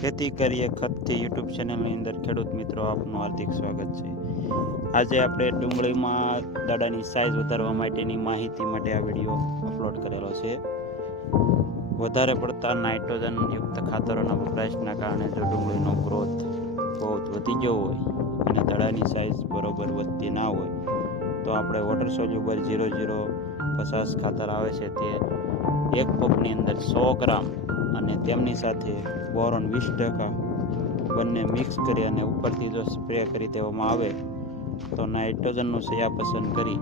ખેતી કરીએ ખતથી યુટ્યુબ ચેનલની અંદર ખેડૂત મિત્રો આપનું હાર્દિક સ્વાગત છે। આજે આપણે ડુંગળીમાં દાડાની સાઇઝ વધારવા માટેની માહિતી માટે આ વિડીયો અપલોડ કરેલો છે। વધારે પડતા નાઇટ્રોજન યુક્ત ખાતરોના વપરાશના કારણે જો ડુંગળીનો ગ્રોથ બહુ વધી ગયો હોય અને દાડાની સાઇઝ બરોબર વધતી ના હોય તો આપણે વોટર સોલ્યુબલ 0050 ખાતર આવે છે તે એક પંપની અંદર 100 ગ્રામ અને તેમની સાથે બોરોન 20% બંને મિક્સ કરી અને ઉપરથી જો સ્પ્રે કરી દેવામાં આવે તો નાઇટ્રોજનનું સયા પસંદ કરી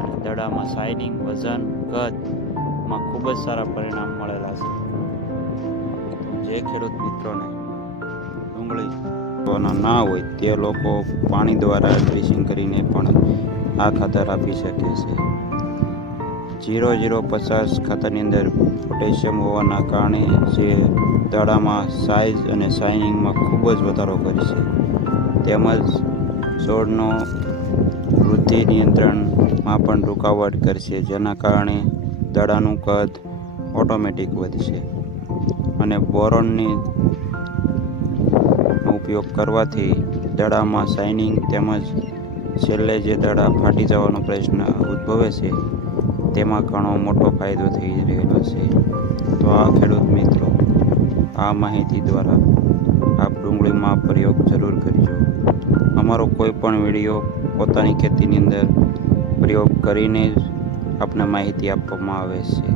અને દડામાં શાઇનિંગ વજન કદમાં ખૂબ જ સારા પરિણામ મળેલા છે। જે ખેડૂત મિત્રોને ડુંગળી ના હોય તે લોકો પાણી દ્વારા ડ્રેસિંગ કરીને પણ આ ખાતર આપી શકે છે। 0050 ખાતરની અંદર પોટેશિયમ હોવાના કારણે જે દાડામાં સાઇઝ અને શાઇનિંગમાં ખૂબ જ વધારો કરશે, તેમજ છોડનો વૃદ્ધિ નિયંત્રણમાં પણ રૂકાવટ કરશે, જેના કારણે દાડાનું કદ ઓટોમેટિક વધશે। અને બોરોનની ઉપયોગ કરવાથી દાડામાં શાઇનિંગ તેમજ છેલ્લે જે દાડા ફાટી જવાનો પ્રશ્ન ઉદ્ભવે છે તેમાં ઘણો મોટો ફાયદો થઈ રહેલો છે। તો આ ખેડૂત મિત્રો આ માહિતી દ્વારા આપ ડુંગળીમાં પ્રયોગ જરૂર કરજો। અમારો કોઈ પણ વિડીયો પોતાની ખેતીની અંદર પ્રયોગ કરીને જ આપને માહિતી આપવામાં આવે છે।